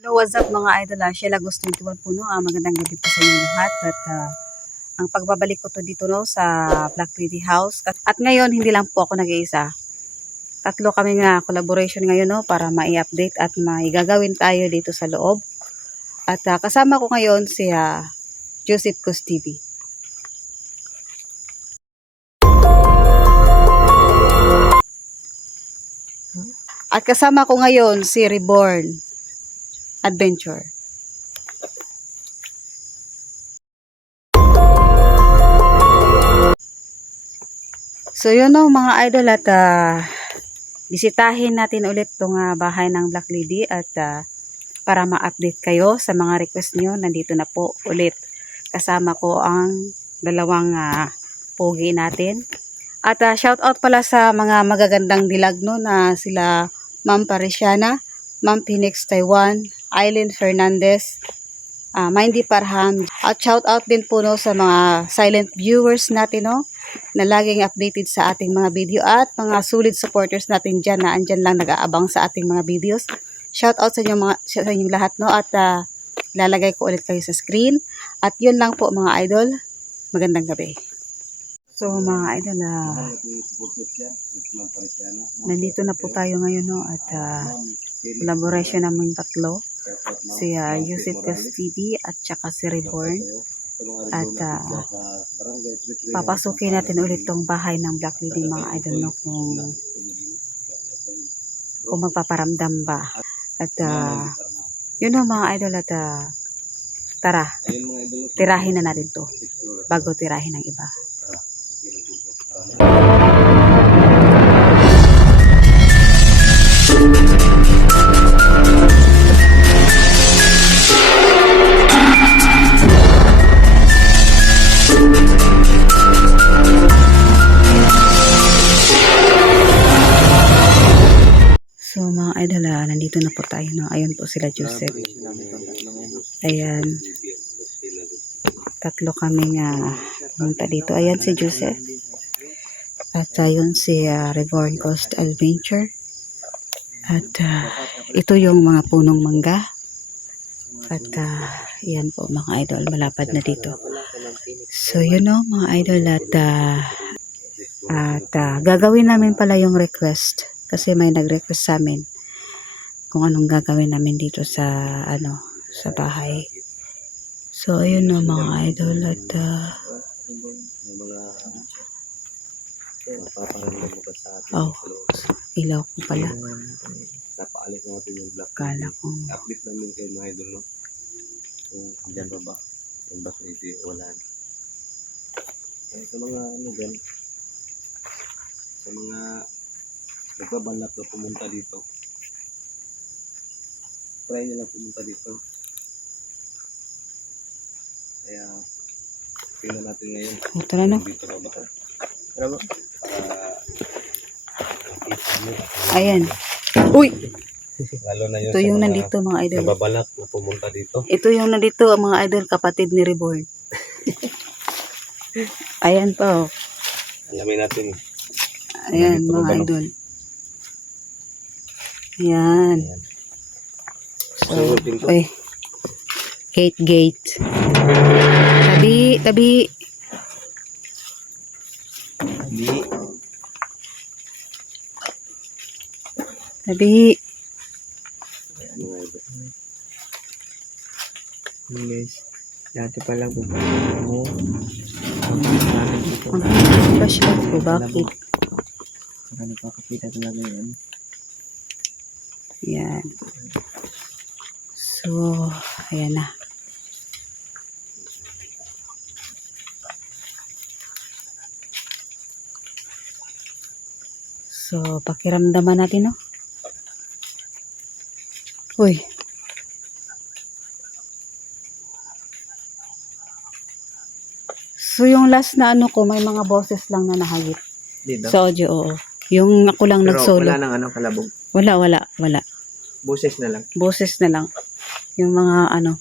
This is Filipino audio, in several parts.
Hello, what's up mga idol? Sheila Agustin Tuwan Puno. Magandang gabi po sa inyo lahat. At ang pagbabalik ko to dito no, sa Black Lady House. At ngayon, hindi lang po ako nag-iisa. Tatlo kami nga collaboration ngayon no, para mai-update at maigagawin tayo dito sa loob. At kasama ko ngayon si Joseph Cos TV. At kasama ko ngayon si Reborn Adventure. So yun no mga idol at bisitahin natin ulit itong bahay ng Black Lady at para ma-update kayo sa mga request nyo. Nandito na po ulit. Kasama ko ang dalawang pogi natin. At shout out pala sa mga magagandang dilag no na sila Ma'am Parisiana, Ma'am Phoenix Taiwan, Aileen Fernandez, Mindy Parham. At shout out din po no sa mga silent viewers natin no na laging updated sa ating mga video at mga solid supporters natin dyan na andyan lang nag-aabang sa ating mga videos. Shout out sa inyong lahat no at lalagay ko ulit kayo sa screen. At yun lang po mga idol. Magandang gabi. So mga idol nandito na po tayo ngayon no at collaboration namin tatlo. Si Joseph Cos TV at saka si Reborn. At papasukin natin ulit tong bahay ng Black Lady mga idol no kung magpaparamdam ba. At yun no mga idol at tara, tirahin na natin to bago tirahin ng iba. So mga idol, nandito na po tayo no. Ayun po sila Joseph. Ayan. Tatlo kami pumunta dito. Ayan si Joseph. At ayun si Reborn Coast Adventure. At ito yung mga punong mangga. At yan po mga idol, malapad na dito. So yun no mga idol at gagawin namin pala yung request. Kasi may nag-request sa amin kung anong gagawin namin dito sa sa bahay. So ayun no mga idol at ilaw ko pala. Napaalis natin yung Black Kala ko. Update namin kayo mga idol no. Kung dyan ba yung Black Lady wala na. Sa mga dyan, sa mga nagbabalak na pumunta dito, try nila pumunta dito. Kaya tingnan natin ngayon. Tara na. Dito ba ba? Tara ba? Ayan. Uy! Lalo na yun ito yung nandito mga idol. Nababalak na pumunta dito. Ito yung nandito mga idol, kapatid ni Reborn. Ayan pa oh. Alamin natin. Ayan mga idol. Ayan. So, uy. Gate. Tabi. Guys, dati pala po mo Flashlight ko, bakit? para nagpapakita talaga yun. Yan. So, ayan na. So, pakiramdaman natin, no? Uy. So, yung last na ano ko, may mga boses lang na nahagit. Dito. Sa audio, oo. Yung ako lang Pero nag-solo. wala nang ano, kalabog. Wala. Boses na lang. Boses na lang. Yung mga ano,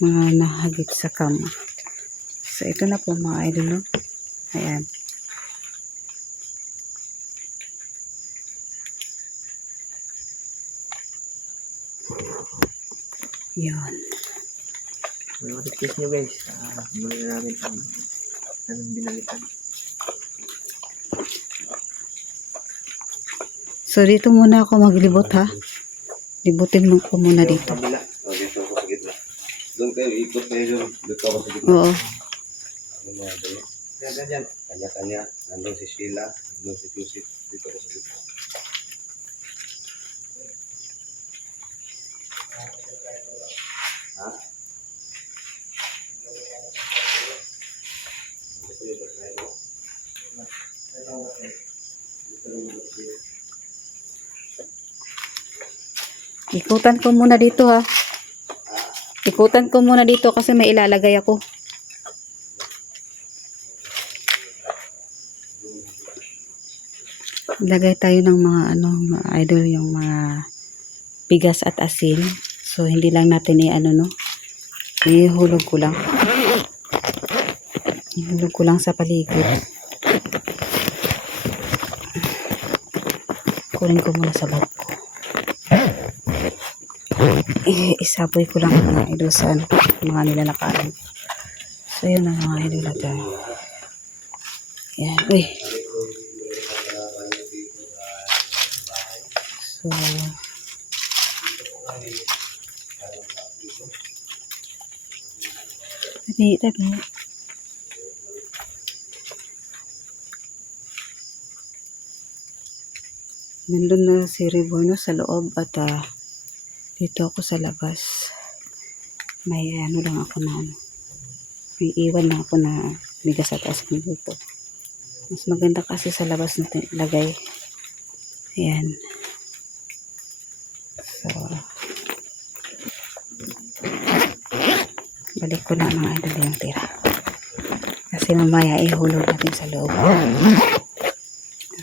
mga nahagit sa kama. So, ito na po mga idol, no? Ayan. Yun. Mga request nyo guys. Muna namin ang anong binalikan. So, dito muna ako maglibot, ha? Libutin mo ko muna dito. Kabila. O, dito ako sa gitna. Doon kayo, ikot kayo doon. Dito ako sa gitna. Oo. Ano mga dito? Yan, yan. Kanya-kanya. Nandun si Sheila. Nandun si Joseph. Dito ako sa gitna. Ha? Ikutan ko muna dito, ha? Ikutan ko muna dito kasi may ilalagay ako. Lagay tayo ng mga ano, mga idol, yung mga bigas at asin. So, hindi lang natin i-ano, no? Ihulog ko lang. Ihulog ko lang sa paligid. Kunin ko muna sa bag ko. Isaboy ko lang mga idol sa ano, mga nilalakaran. So, yun ang mga idol natin. Yan. Uy. So, tabi. Nandun na si Ribono sa loob at dito ako sa labas. May ano lang ako na ano. May iwan lang ako na bigas at asin dito. Mas maganda kasi sa labas natin ilagay. Ayan. So, balik ko na mga idol yung tira. Kasi mamaya ihulog natin sa loob.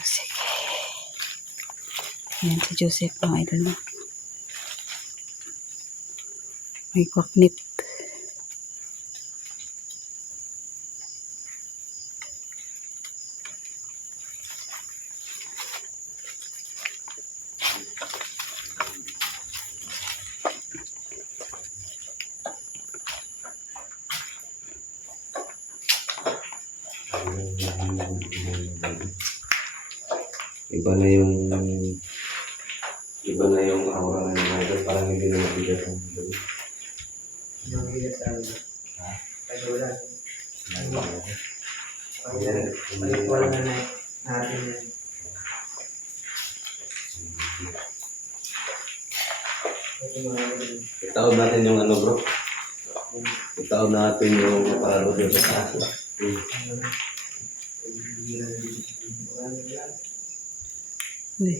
Sige. Ayan si Joseph mga idol na. May kwaknit. Iba na yung aura ng mga idol. Parang hindi na mabigat ang idol. Yung bigas sa ano. Kasi wala. Wala na natin yan. Itaob natin yung ano bro. Itaob natin yung paralo doon sa taas. Uy.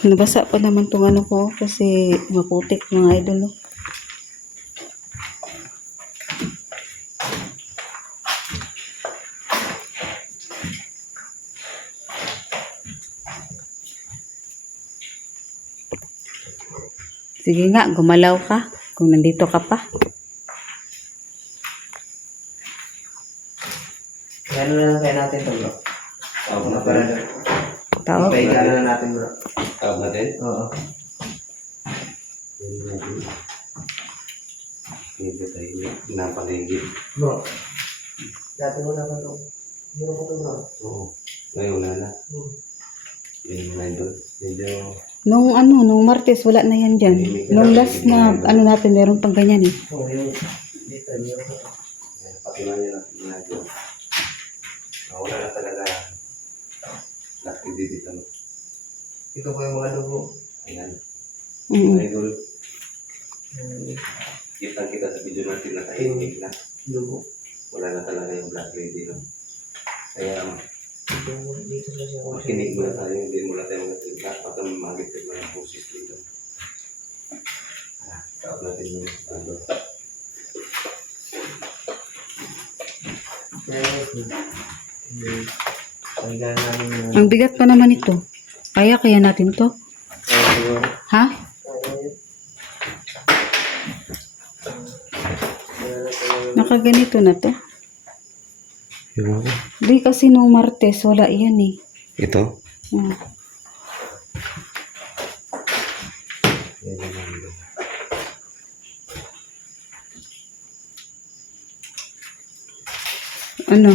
Nabasa pa naman tong ano ko kasi maputik mga idol. No? Sige nga, gumalaw ka kung nandito ka pa. Ano na lang kaya natin to bro? Itaob Mga natin. parado. Tao. Ipahiga na natin bro. Itaob natin. Oo. Hindi tayo pinapaligid. Bro, dati mo na ito. Hero ko ito bro. Oo. Ngayon wala na. Hmm. Yung mga idol. Medyo Nung Martes, wala na yan dyan. Nung last na, natin, meron pang ganyan eh. Oo, yung dito, hero ko ito. patiman niya natin mga idol. Wala na talaga laki dito. No? Ito po yung mga dugo. Ayan. Mm. Mga idol, Hmm, kita sa video natin na tahimik na. dugo. Wala na talaga yung black lady. No? Kaya Dugo dito sa siya. makinig muna tayo, hindi muna tayo magsalita. Baka magitin mo ng boses dito. Taap natin yung ano. Ang gana namin yung... Ang bigat pa naman ito. Kaya natin to. Ha? Nakaganito na to. Yung Di kasi nung Martes, wala yan eh. ito? Hmm. Ano?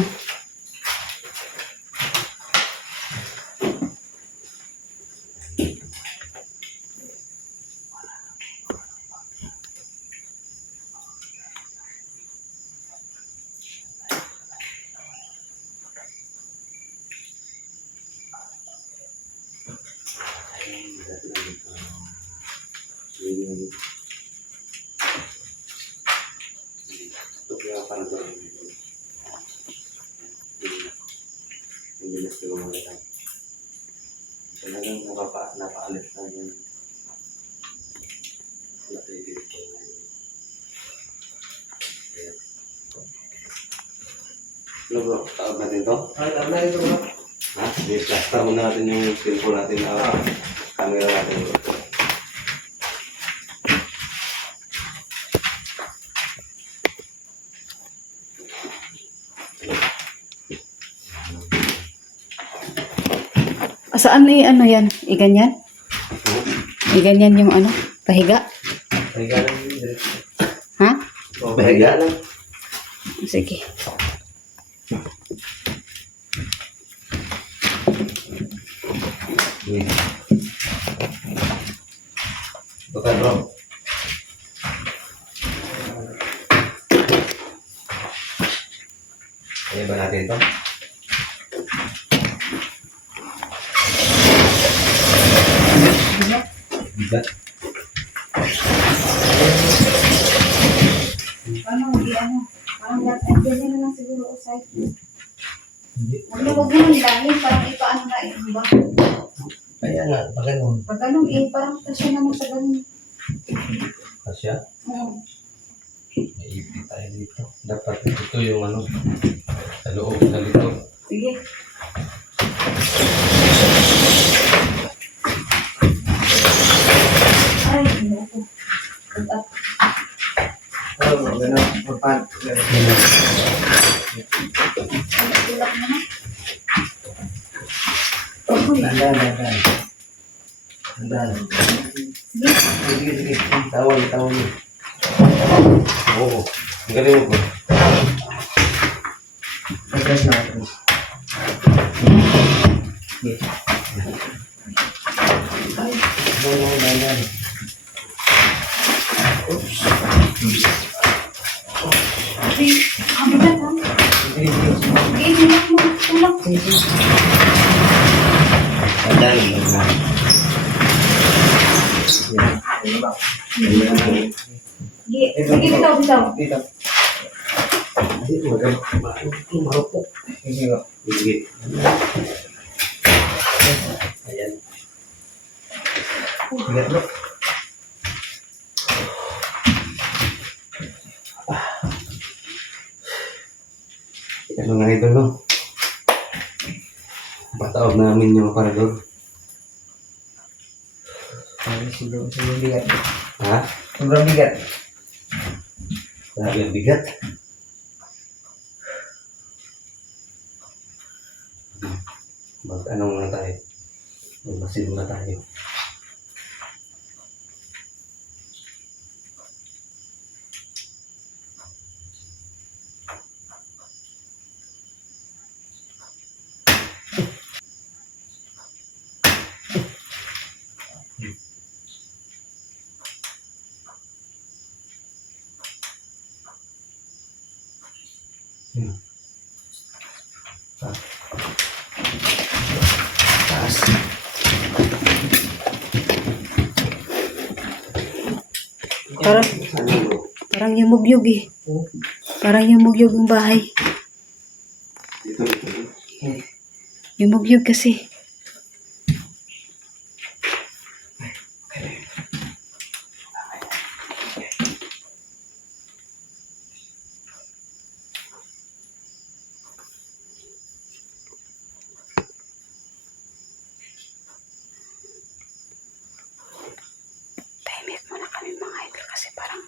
Talagang napaalis na yung laki dito. Ayan. Ano bro, taog natin to? Ay, alam na ito bro. Ha? I-plaster muna natin yung cellphone natin na camera natin bro. Saan ano yan? Iganyan? Iganyan yung ano? Pahiga? Pahiga lang yung diretso. Ha? Oo, Pahiga lang. Sige. Bukan bro. Kaya ba natin ito? Bigat. Parang ganyan na lang siguro usay. Huwag mo nang dahil, parang ipaano na ba? Kaya nga, pag ganun. Pag ganun parang kasya naman sa ganun. Kasya? Oo. May ipit tayo dito. Dapat ito yung ano, sa loob na dito. Sige. Ay, ano ko. Oo, ganun. Mapan. Tulak mo na. Dandan. Dandan. Sige. Tawal. Oo. Ang galing mo. Address na. Sige. Dandan. Oops. Ay, kabigat ha. Sige. Sige, tulak mo. Tulak. Dandan. Sige, bitaw. Dito. Dito marupok. Sige. Sige. Ayan. Bigat bro. Yan mga idol, no? Pataog namin yung aparador. Sobrang bigat. Ha? Sobrang bigat. Grabe ang bigat. Ano muna tayo? Magbasin muna tayo. Taas. Parang, parang yumugyug eh. Parang yumugyug yung bahay. Dito. Yumugyug kasi. Tahimik muna kami mga idol kasi parang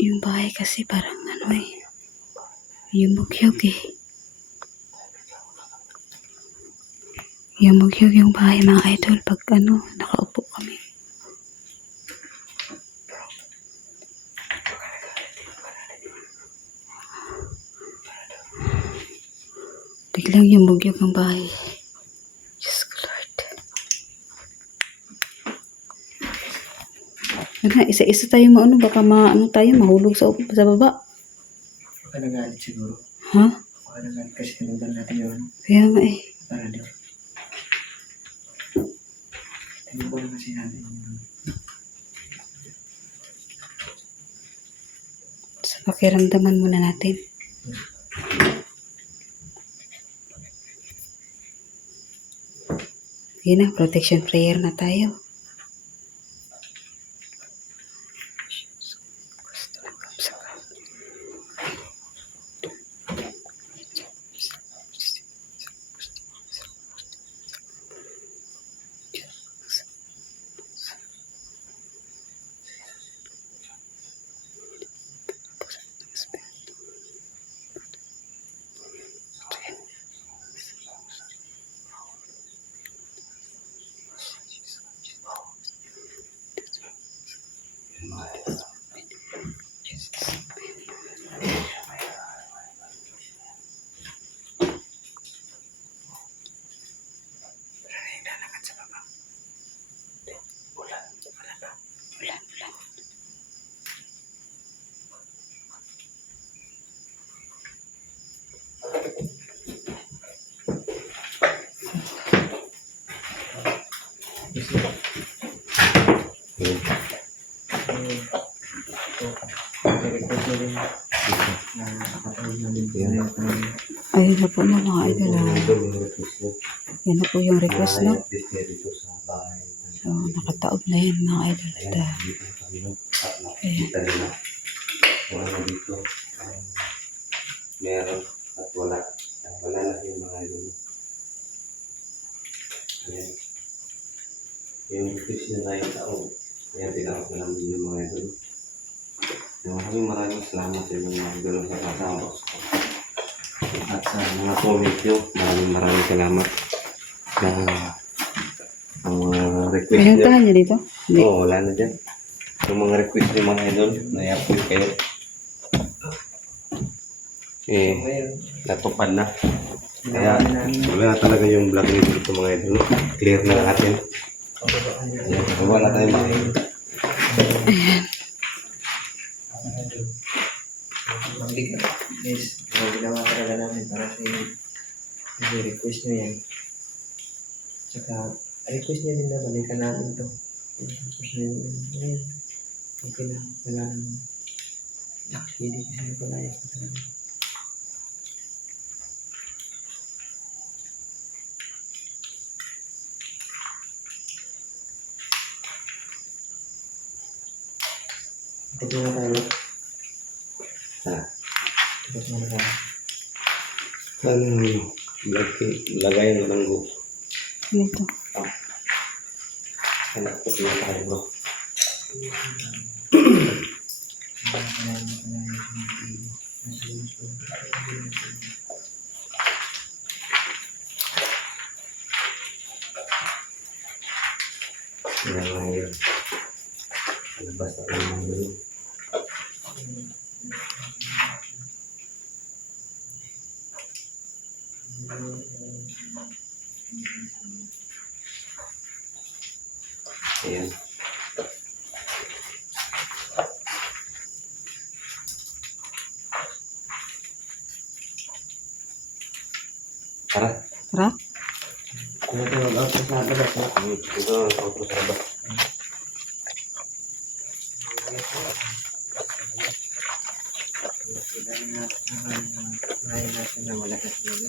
yung bahay kasi parang ano eh. Yumugyug eh. Yumugyug yung bahay mga idol pag ano, nakaupo kami. Biglang yumugyug ang bahay. Diyos ko Lord. Ano, isa-isa tayo maano, baka maano tayo, mahulog sa baba. Baka nagalit siguro. Ha? Baka nagalit kasi tinundan natin yun. Kaya nga eh. Para di. Tinundan naman sinabi yun. Sa pakiramdaman muna natin. Yun na, protection prayer na tayo. Ayun na po na mga idol. Yan na po yung request, no? So, nakataob na yun mga idol. Meron at wala. Wala na yung mga idol. Ayan. Yung fish na tayo tao. Ayan, tinawag na namin yung mga idol. Maraming salamat sa inyong mga idol sa kasama ko. At sa mga comment nyo, maraming salamat na ang mga request nyo. Pinuntahan niyo dito? Hindi. Oo, wala na dyan. Yung mga request nyo mga idol, nayapin kayo. Natupad na. Kaya wala na talaga yung black lady dito mga idol. Clear na natin. Ayan, wala na tayo mga idol. Guys, ginawa talaga namin para sa inyo. Kasi request nyo yan. Tsaka, request nyo din na balikan namin to. Tapos ngayon, okay na, wala naman. Hindi kasi napalayas na talaga. Ito na tayo. Tapos na tayo. Ano, lagayan ng go. Dito. Anak ko sila tayo bro. Yan nga yun. Labas na kayo mga gulo. Ayan. Tara. Tara. Ano ito, mag-out sa labas, no? Ito, outro sa labas. Sila na ngayon natin na wala na sila.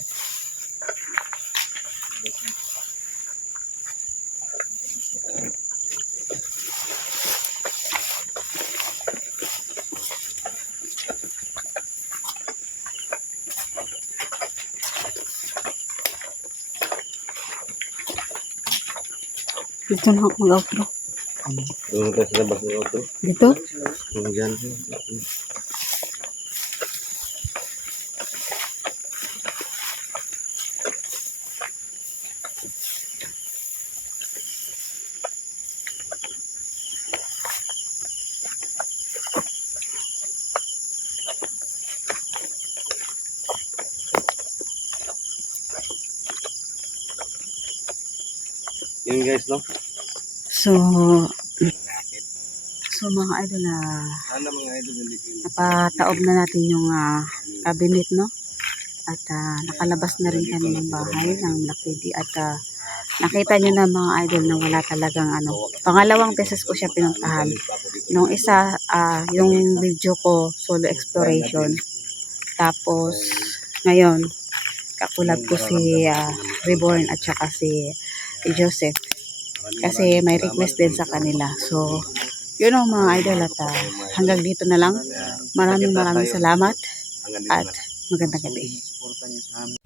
Dito na ako mag-outro. Doon tayo sa labas ng outro. Dito? Diyan. Yun guys, no? So, mga idol, Sana mga idol hindi ko napataob na natin yung cabinet, no? At nakalabas na rin kami ng bahay ng Black Lady at nakita nyo na mga idol na wala talagang pangalawang beses ko siya pinuntahan. Nung isa, yung video ko, solo exploration. Tapos, ngayon, kakulab ko si Reborn at saka si Joseph. Kasi may request din sa kanila. So, yun ang mga idol at hanggang dito na lang. Maraming salamat hanggang dito at na lang. magandang gabi. Supportan niyo sa amin.